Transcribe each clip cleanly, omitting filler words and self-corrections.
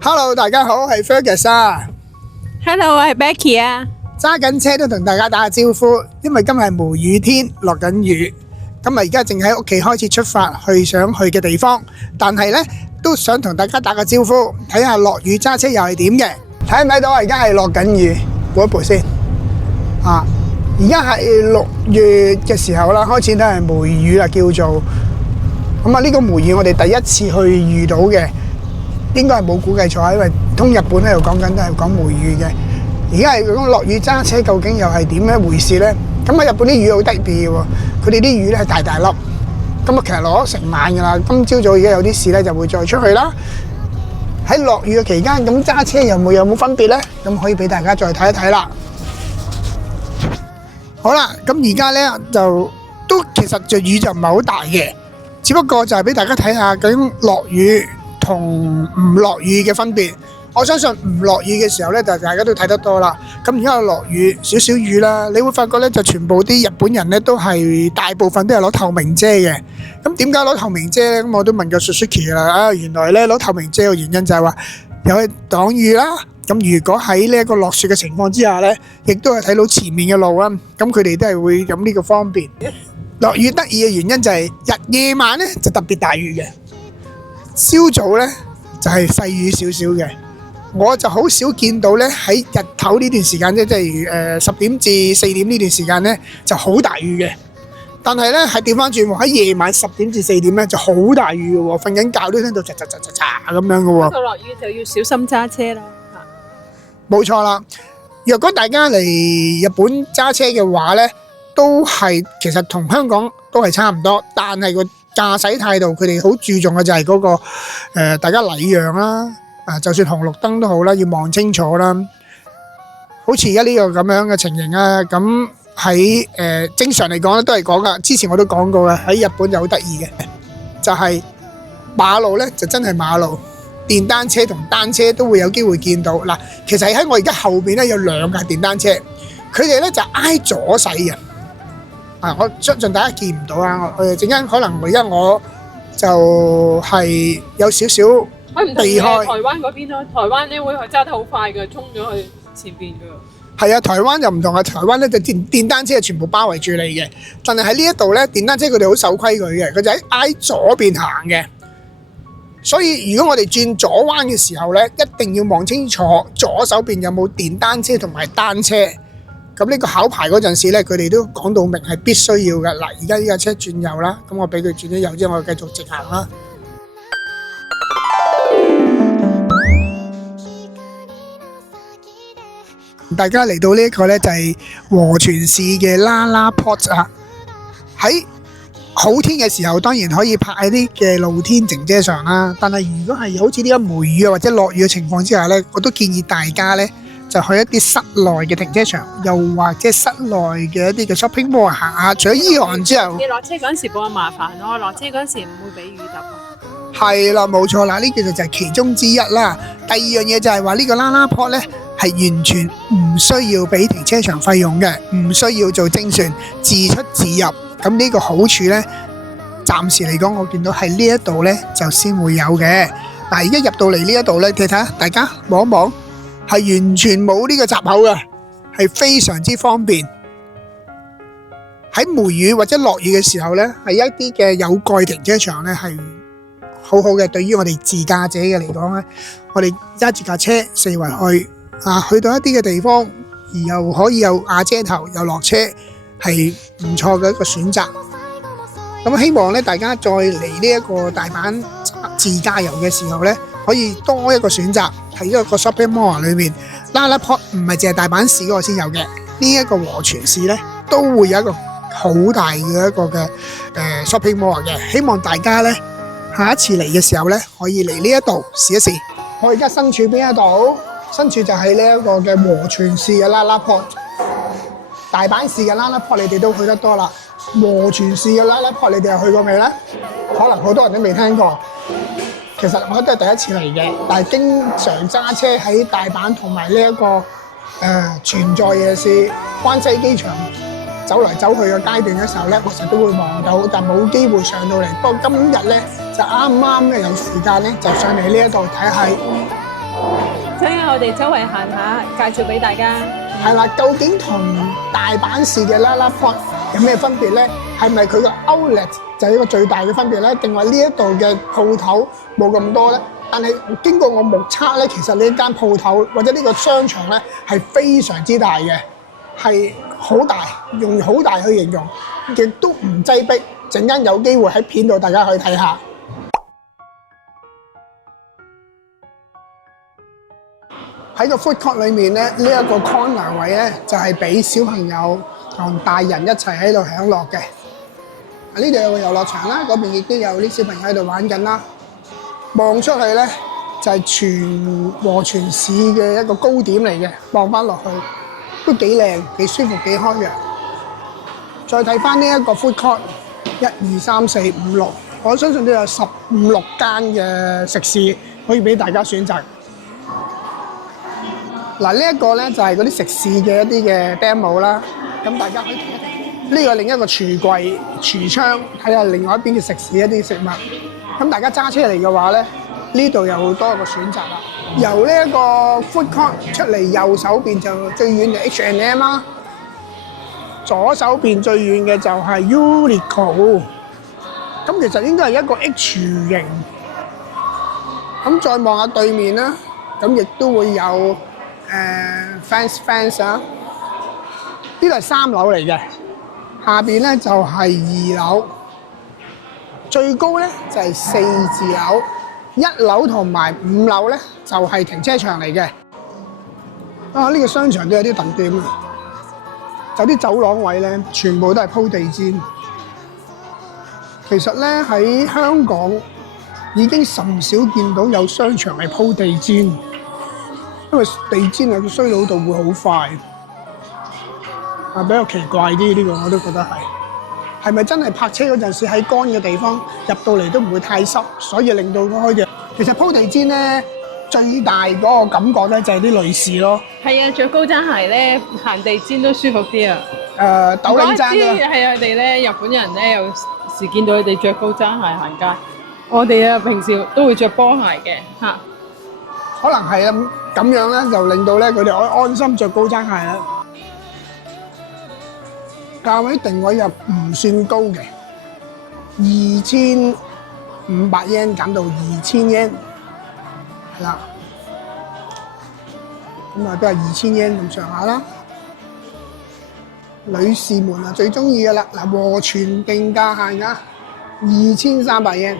Hello，大家好，我係 Fergus 啊。Hello，我係 Becky 啊。揸緊車都同大家打下招呼，因為今日係梅雨天，落緊雨。咁啊，而家正喺屋企開始出發去想去嘅地方，但係呢都想同大家打個招呼，睇下落雨揸車又係點嘅。睇唔睇到啊？而家係落緊雨，撥一撥先。啊，而家係6月嘅時候啦，開始都係梅雨啦，叫做。咁啊，呢個梅雨我哋第一次去遇到嘅，應該係冇估計錯，因為通日本喺度講緊都係講梅雨嘅。而家係講落雨揸車，究竟又係點一回事呢？咁啊，日本啲雨好得意嘅喎，佢哋啲雨咧係大大粒。咁啊，其實落咗成晚㗎啦。今朝早而家有啲事咧，就會再出去啦。喺落雨嘅期間，咁揸車有冇分別呢？咁可以俾大家再睇一睇啦。好啦，咁而家咧就都其實隻雨就唔係好大嘅，只不過就係俾大家睇下究竟落雨同唔落雨嘅分別。我相信唔落雨嘅時候咧，就大家都睇得多啦。咁而家落雨，少少雨啦，你會發覺咧就全部啲日本人咧都係大部分都係攞透明遮嘅。咁點解攞透明遮咧？咁我都問過 Suzuki 啦。啊，原來咧攞透明遮嘅原因就係話有去擋雨啦。咁如果喺呢一個落雪嘅情況之下咧，亦都係睇到前面嘅路啊。咁佢哋都係會有呢個方便。落雨得意嘅原因就係夜晚咧就特別大雨嘅，朝早咧就係細雨少少嘅。我就好少見到咧喺日頭呢段時間，即係10點至4點呢段時間咧就好大雨嘅。但係咧係調翻轉喎，喺夜晚10點至4點咧就好大雨嘅喎，瞓緊覺都聽到嚓嚓嚓嚓嚓咁樣嘅喎。到落雨就要小心揸車咯。冇錯啦，若果大家嚟日本揸車嘅話咧，都係其實同香港都係差唔多，但係個駕駛態度佢哋好注重嘅就係嗰個大家禮讓啦。就算紅綠燈都好啦，要望清楚啦。好似而家呢個咁樣嘅情形啊，咁喺正常嚟講咧都係講噶。之前我都講過嘅，喺日本就好得意嘅，就係馬路咧就真係馬路，電單車同單車都會有機會見到。嗱，其實喺我而家後邊咧有2架電單車，佢哋咧就挨左駛嘅。我相信大家見唔到啊。陣間可能而家我就係有少少避開台灣嗰邊咯，台灣咧會揸得好快嘅，衝咗去前邊嘅。係啊，台灣就唔同啊，台灣咧就電單車係全部包圍住你嘅，但係喺呢一度咧，電單車佢哋好守規矩嘅，佢就喺挨左邊行嘅。所以如果我哋轉左彎嘅時候咧，一定要望清楚左手邊有冇電單車同埋單車。咁呢個考牌嗰陣時咧，佢哋都講到明係必須要嘅。嗱，而家呢架車轉右啦，咁我俾佢轉咗右之後，我繼續直行啦。大家嚟到呢一個呢，就係和泉市嘅拉拉 Port 啊！喺好天嘅時候，當然可以泊喺啲嘅露天停車場啦。但係如果係好似呢個梅雨或者落雨嘅情況之下呢，我都建議大家呢，就去一啲室內嘅停車場，又或者室內嘅一啲嘅 shopping mall 行下。除咗依行之後，你落車嗰陣時冇咁麻煩咯，落車嗰陣時唔會俾雨揼。係啦，冇錯啦，呢個就係其中之一啦。第二樣嘢就係話呢個拉拉 Port 呢，係完全唔需要俾停車場費用嘅，唔需要做精算，自出自入。咁呢個好處呢，暫時嚟講，我見到係呢一度呢就先會有嘅。嗱，而家入到嚟呢一度呢，你睇下，大家望一望，係完全冇呢個閘口嘅，係非常之方便。喺梅雨或者落雨嘅時候呢，係一啲嘅有蓋停車場呢，係好好嘅。對於我哋自駕者嘅嚟講呢，我哋揸住架車四圍去。去到一啲嘅地方，而又可以有瓦遮頭又落車，係唔錯嘅一個選擇。咁希望咧，大家再嚟呢一個大阪自駕遊嘅時候咧，可以多一個選擇。喺一個 shopping mall 裏面，拉拉 Port 唔係淨係大阪市嗰個先有嘅，呢一個和泉市咧都會有一個好大嘅一個嘅shopping mall 嘅。希望大家咧下一次嚟嘅時候咧，可以嚟呢一度試一試。我而家身處邊一度？身處就係呢一個嘅和泉市嘅拉拉 Port， 大阪市嘅拉拉 Port 你哋都去得多啦。和泉市嘅拉拉 Port 你哋又去過未呢？可能好多人都未聽過。其實我都係第一次嚟嘅，但係經常揸車喺大阪同埋呢一個存在夜市關西機場走嚟走去嘅階段嘅時候咧，我成日都會望到，但冇機會上到嚟。不過今日咧就啱啱咧有時間咧，就上嚟呢一度睇下所以我哋周圍行下，介紹俾大家。係啦，究竟同大阪市嘅啦啦 Port 有咩分別咧？係咪佢個 outlet 就係一個最大嘅分別咧？定話呢一度嘅鋪頭冇咁多咧？但係經過我目測咧，其實呢間鋪頭或者呢個商場咧係非常之大嘅，係好大，用好大去形容，亦都唔擠迫。陣間有機會喺片度大家可以睇下。喺個 food court 裏面咧，呢一個 corner 位咧就係俾小朋友同大人一齊喺度享樂嘅。呢度有個遊樂場啦，嗰邊亦都有啲小朋友喺度玩緊啦。望出去咧就係和泉市嘅一個高點嚟嘅，望翻落去都幾靚、幾舒服、幾開揚。再睇翻呢一個 food court， 1、2、3、4、5、6，我相信都有15、16間嘅食肆可以俾大家選擇。嗱，呢一個咧就係嗰啲食肆嘅一啲嘅 demo 啦，咁大家可以睇一睇。呢個另一個廚櫃、櫥窗，睇下另外一邊嘅食肆一啲食物。咁大家揸車嚟嘅話咧，呢度有好多個選擇啦。由呢一個 food court 出嚟右手邊就最遠就 H&M 啦，左手邊最遠嘅就係 Uniqlo。咁其實應該係一個 H 型。咁再望下對面啦，咁亦都會有。fence 啊，呢度係3樓嚟嘅，下邊咧就係2樓，最高咧就係4字樓，1樓同埋5樓咧就係停車場嚟嘅。啊，呢個商場都有啲特點嘅，就啲走廊位咧全部都係鋪地氈。其實咧喺香港已經甚少見到有商場係鋪地氈。因為地氈啊，個衰老度會好快，比較奇怪啲呢個我都覺得係咪真係泊車嗰陣時喺乾嘅地方入到嚟都唔會太濕，所以令到開嘅。其實鋪地氈咧最大嗰個感覺咧就係啲女士咯。係啊，着高踭鞋咧行地氈都舒服啲啊。斗零踭啊。係啊，佢哋咧日本人咧有時見到佢哋着高踭鞋行街，我哋啊平時都會着波鞋嘅嚇。可能係咁樣咧，就令到咧佢哋可以安心着高踭鞋啦。價位定位又唔算高嘅，2500 yen 減到2000 yen， 係啦。咁啊都係2000 yen 咁上下啦。女士們啊最中意嘅啦，嗱和泉定價限額2300 yen。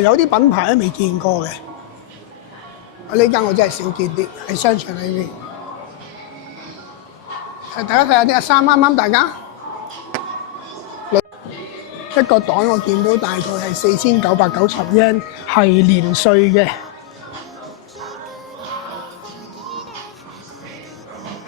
有啲品牌都未見過嘅，呢間我真係少見啲喺商場裏面。大家睇下啲衫啱唔啱大家？一個袋我見到大概係4990 yen， 係連稅嘅，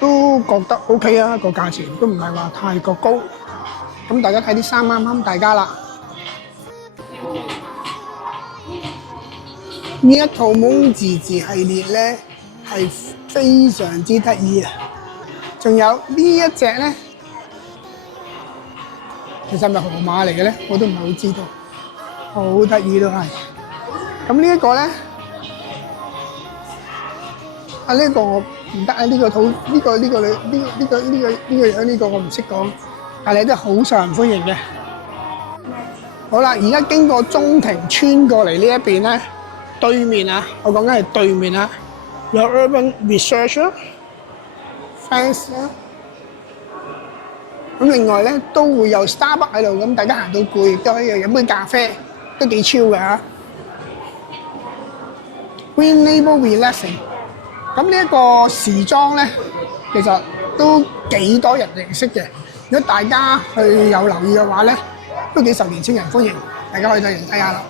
都覺得 OK 啊，個價錢都唔係話太過高。咁大家睇啲衫啱唔啱大家啦？呢一套蒙字字系列咧係非常之得意啊！仲有呢一隻咧，其實係咪河馬嚟嘅咧？我都唔係好知道，好得意都係。咁呢一個咧，呢個我唔得啊！呢個樣呢個我唔識講，但係都好受人歡迎嘅。好啦，而家經過中庭穿過嚟呢一邊咧。對面啊，我講緊係對面啊，有 Urban Research Fence 啦。咁另外咧都會有 Starbucks 喺度，咁大家行到攰亦都可以飲杯咖啡，都幾 chill 㗎嚇。Green Label Relaxing， 咁呢一個時裝咧，其實都幾多人認識嘅。如果大家去有留意嘅話咧，都幾受年輕人歡迎，大家可以睇嚟睇下啦。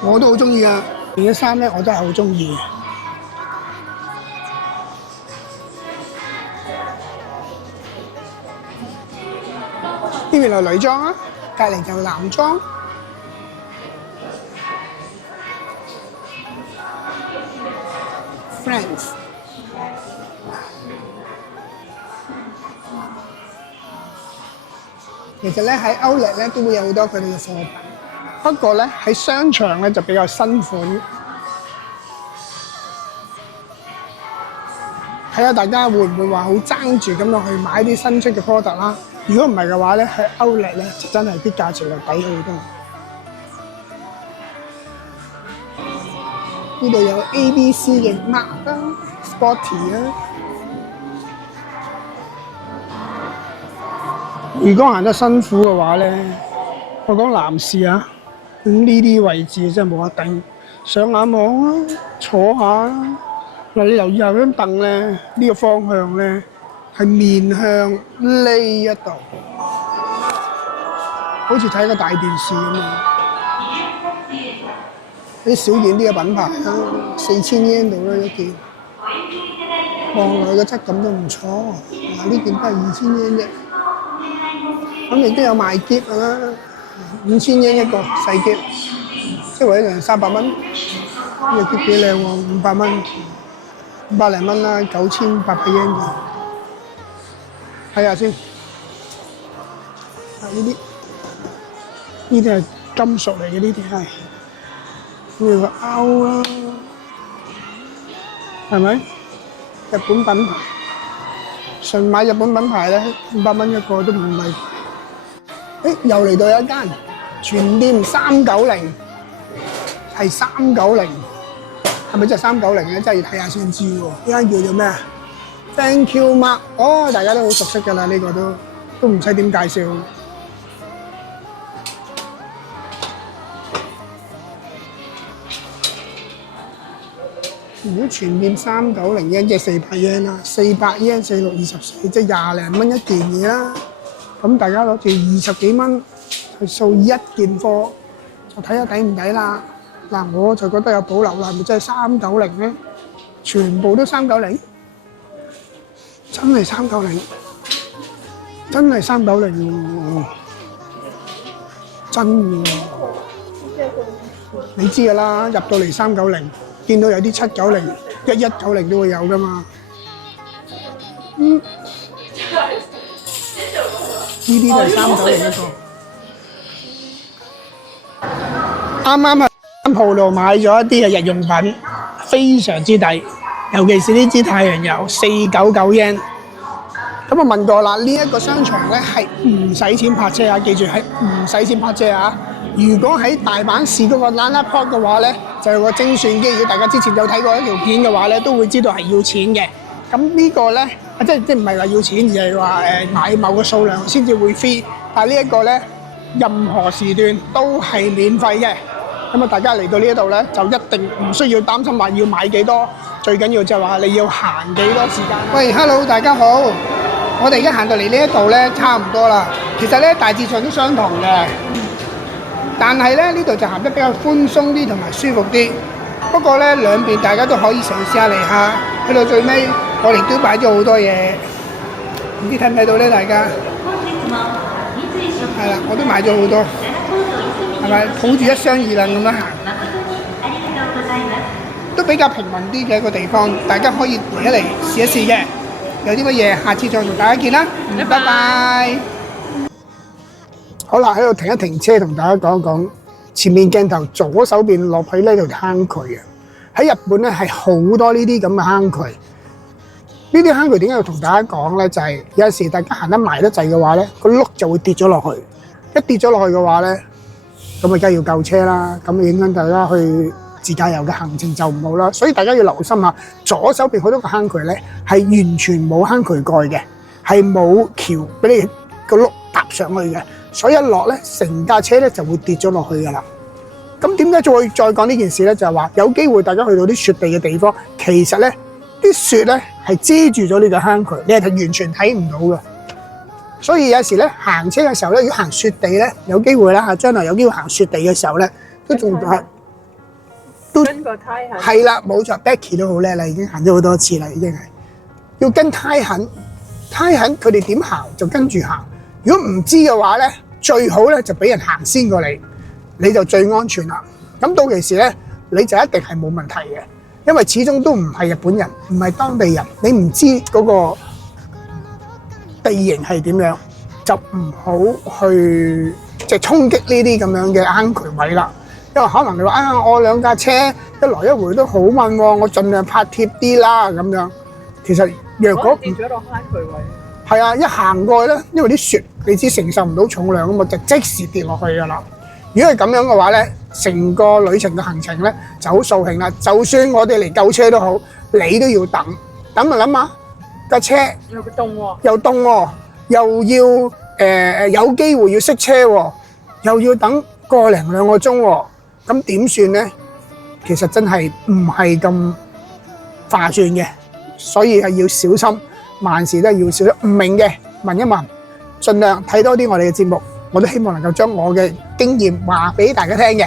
我都好中意啊！呢啲衫咧，我都係好中意。呢邊係女裝啊，隔離就男裝。Friends， 呢其實咧喺Outlet咧都會有好多佢哋嘅貨品，不過咧喺商場咧就比較新款。睇下大家會唔會話好爭住咁落去買啲新出嘅 product 啦。如果唔係嘅話咧，喺 Outlet 咧就真係啲價錢就抵好多。呢度有 ABC 嘅 Mark 啦 ，Sporty 啦。如果行得辛苦嘅話咧，我講男士啊，咁呢啲位置真係冇得頂，上眼網啦，坐下啦。嗱，你留意下嗰張凳咧，呢個方向咧係面向呢一度，好似睇個大電視咁樣。啲小件啲嘅品牌啦，4000 yen 度啦一件，望落去嘅質感都唔錯。嗱，呢件都係2000 yen 啫。咁亦都有賣篋㗎啦，5000 yen 一個細篋，即係為咗200-300蚊。呢個篋幾靚喎，500蚊。500零蚊啦，9800 yen 嘅。睇下先，呢啲係金屬嚟嘅，呢啲係呢個鈎啦，係咪？日本品牌，純買日本品牌咧，500蚊一個都唔係。誒，又嚟到有一間全店390，係390。係咪真係390咧？真係要睇下先知喎。呢間叫做咩啊 ？Thank you Mark。哦，大家都好熟悉㗎啦，呢個都唔使點介紹。如果全店390 yen 即係400 yen啦，400 yen 4624，即係20零蚊一件嘢啦。咁大家攞住20幾蚊去掃一件貨，就睇下抵唔抵啦。嗱，我就覺得有保留啦，係咪真係390咧？全部都390，真係390，真係390喎，真嘅喎。你知㗎啦，入到嚟390，見到有啲790、1190都會有㗎嘛。呢啲都係390一個。啱啱啊！喺鋪度買咗一啲嘅日用品，非常之抵，尤其是呢支太陽油499 yen。咁我問過啦，呢一個商場咧係唔使錢泊車啊，記住係唔使錢泊車啊。如果喺大阪市嗰個 Nana Port 嘅話咧，就有個精算機。如果大家之前有睇過一條片嘅話咧，都會知道係要錢嘅。咁呢個咧，即唔係話要錢，而係話買某個數量先至會 free。但係呢一個咧，任何時段都係免費嘅。咁啊，大家嚟到呢一度咧，就一定唔需要擔心話要買幾多，最緊要就係話你要行幾多時間。喂，hello，大家好，我哋而家行到嚟呢一度咧，差唔多啦。其實咧，大致上都相同嘅，但係咧呢度就行得比較寬鬆啲同埋舒服啲。不過咧，兩邊大家都可以嘗試下嚟下。去到最尾，我哋都買咗好多嘢，唔知睇唔睇到咧？大家係啦，我都買咗好多。係咪抱住一箱二兩咁樣行，都比較平民啲嘅一個地方，大家可以嚟一嚟試一試嘅。有啲乜嘢，下次再同大家見啦。拜拜。好啦，喺度停一停車，同大家講一講前面鏡頭左手邊落去呢條坑渠啊。喺日本咧係好多呢啲咁嘅坑渠。呢啲坑渠點解要同大家講咧？就係有陣時大家行得埋得滯嘅話咧，個轆就會跌咗落去。一跌咗落去嘅話咧，咁啊，梗係要救車啦，咁影響大家去自駕遊嘅行程就唔好啦。所以大家要留心下，左手邊好多個坑渠咧，係完全冇坑渠蓋嘅，係冇橋俾你個轆搭上去嘅。所以一落咧，成架車咧就會跌咗落去噶啦。咁點解再講呢件事咧？就係話有機會大家去到啲雪地嘅地方，其實咧啲雪咧係遮住咗呢個坑渠，你係完全睇唔到嘅。所以有時咧行車嘅時候咧，如果行雪地咧，有機會啦嚇，將來有機會行雪地嘅時候咧，都仲係都跟個胎痕係啦，冇錯 ，Becky 都好叻啦，已經行咗好多次啦，已經係要跟胎痕，胎痕佢哋點行就跟住行。如果唔知嘅話咧，最好咧就俾人行先過你，你就最安全啦。咁到其時咧，你就一定係冇問題嘅，因為始終都唔係日本人，唔係當地人，你唔知嗰個地形係點樣，就唔好去即係衝擊呢啲咁樣嘅坑渠位啦。因為可能你話啊，我兩架車一來一回都好問喎，我盡量拍貼啲啦咁樣。其實若果跌咗落坑渠位，係啊，一行過去咧，因為啲雪你知承受唔到重量啊嘛，就即時跌落去㗎啦。如果係咁樣嘅話咧，成個旅程嘅行程咧就好掃興啦。就算我哋嚟救車都好，你都要等。等咪諗下架車又凍喎，又凍喎，又要有機會要熄車喎，又要等個零兩個鐘喎，咁點算咧？其實真係唔係咁划算嘅，所以係要小心，萬事都係要小心。唔明嘅問一問，盡量睇多啲我哋嘅節目，我都希望能夠將我嘅經驗話俾大家聽嘅。